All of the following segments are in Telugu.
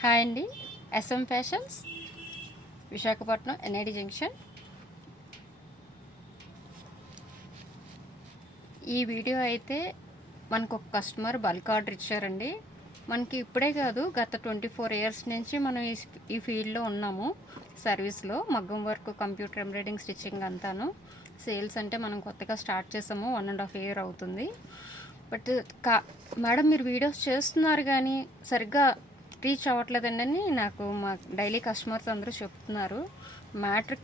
హాయ్ అండి. SM fashions Visakhapatnam NID junction. ఈ వీడియో అయితే మనకు ఒక కస్టమర్ బల్క్ ఆర్డర్ ఇచ్చారండి. మనకి ఇప్పుడే కాదు, గత 24 ఇయర్స్ నుంచి మనం ఈ ఫీల్డ్లో ఉన్నాము. సర్వీస్లో మగ్గం వర్క్, కంప్యూటర్ ఎంబ్రాయిడింగ్, స్టిచ్చింగ్ అంతాను. సేల్స్ అంటే మనం కొత్తగా స్టార్ట్ చేసాము, 1.5 ఇయర్ అవుతుంది. బట్ మేడం మీరు వీడియోస్ చేస్తున్నారు కానీ సరిగ్గా రీచ్ అవ్వట్లేదండి అని నాకు మా డైలీ కస్టమర్స్ అందరూ చెప్తున్నారు. మ్యాటర్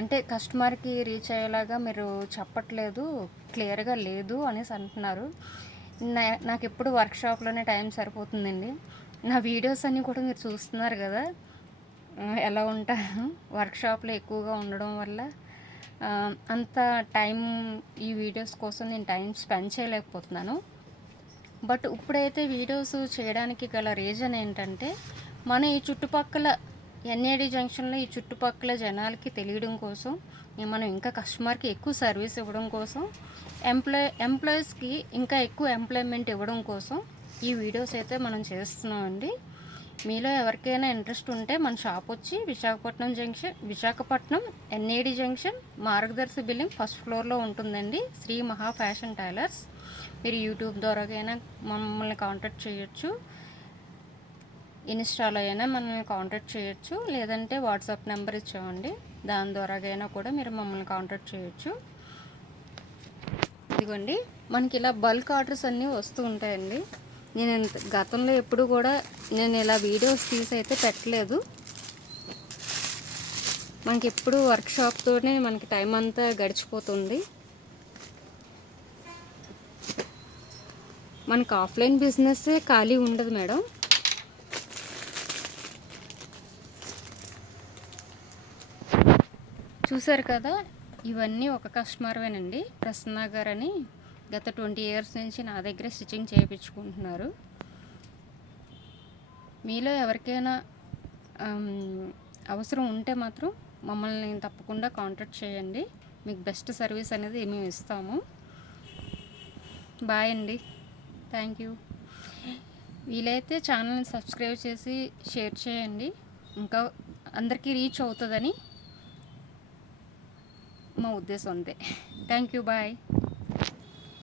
అంటే కస్టమర్కి రీచ్ అయ్యేలాగా మీరు చెప్పట్లేదు, క్లియర్గా లేదు అనేసి అంటున్నారు. నాకు ఎప్పుడు వర్క్షాప్లోనే టైం సరిపోతుందండి. నా వీడియోస్ అన్నీ కూడా మీరు చూస్తున్నారు కదా ఎలా ఉంటాను. వర్క్షాప్లో ఎక్కువగా ఉండడం వల్ల అంత టైం ఈ వీడియోస్ కోసం నేను టైం స్పెండ్ చేయలేకపోతున్నాను. బట్ ఇప్పుడైతే వీడియోస్ చేయడానికి గల రీజన్ ఏంటంటే, మన ఈ చుట్టుపక్కల ఎన్ఏడి జంక్షన్లో ఈ చుట్టుపక్కల జనాలకి తెలియడం కోసం, మనం ఇంకా కస్టమర్కి ఎక్కువ సర్వీస్ ఇవ్వడం కోసం, ఎంప్లాయీస్కి ఇంకా ఎక్కువ ఎంప్లాయ్మెంట్ ఇవ్వడం కోసం ఈ వీడియోస్ అయితే మనం చేస్తున్నామండి. మీలో ఎవరికైనా ఇంట్రెస్ట్ ఉంటే మన షాప్ వచ్చి విశాఖపట్నం ఎన్ఏడి జంక్షన్, మార్గదర్శి బిల్డింగ్ ఫస్ట్ ఫ్లోర్లో ఉంటుందండి. శ్రీ మహా ఫ్యాషన్ టైలర్స్. మీరు యూట్యూబ్ ద్వారాగైనా మమ్మల్ని కాంటాక్ట్ చేయొచ్చు, ఇన్స్టాలో అయినా మనల్ని కాంటాక్ట్ చేయొచ్చు, లేదంటే వాట్సాప్ నెంబర్ ఇచ్చామండి, దాని ద్వారాగైనా కూడా మీరు మమ్మల్ని కాంటాక్ట్ చేయొచ్చు. ఇదిగోండి, మనకి ఇలా బల్క్ ఆర్డర్స్ అన్నీ వస్తూ ఉంటాయండి. నేను గతంలో ఎప్పుడు కూడా నేను ఇలా వీడియోస్ తీసి అయితే పెట్టలేదు. మనకి ఎప్పుడు వర్క్షాప్తోనే మనకి టైం అంతా గడిచిపోతుంది. మనకు ఆఫ్లైన్ బిజినెస్ ఖాళీ ఉండదు మేడం. చూసారు కదా, ఇవన్నీ ఒక కస్టమర్వేనండి, ప్రసన్న గారు అని. గత 20 ఇయర్స్ నుంచి నా దగ్గర స్టిచ్చింగ్ చేయించుకుంటున్నారు. మీలో ఎవరికైనా అవసరం ఉంటే మాత్రం మమ్మల్ని తప్పకుండా కాంటాక్ట్ చేయండి. మీకు బెస్ట్ సర్వీస్ అనేది మేము ఇస్తాము. బాయ్ అండి. Thank you. వీలైతే ఛానల్ని సబ్స్క్రైబ్ చేసి షేర్ చేయండి, ఇంకా అందరికీ రీచ్ అవుతుందని మా ఉద్దేశం అంతే. Thank you. బాయ్.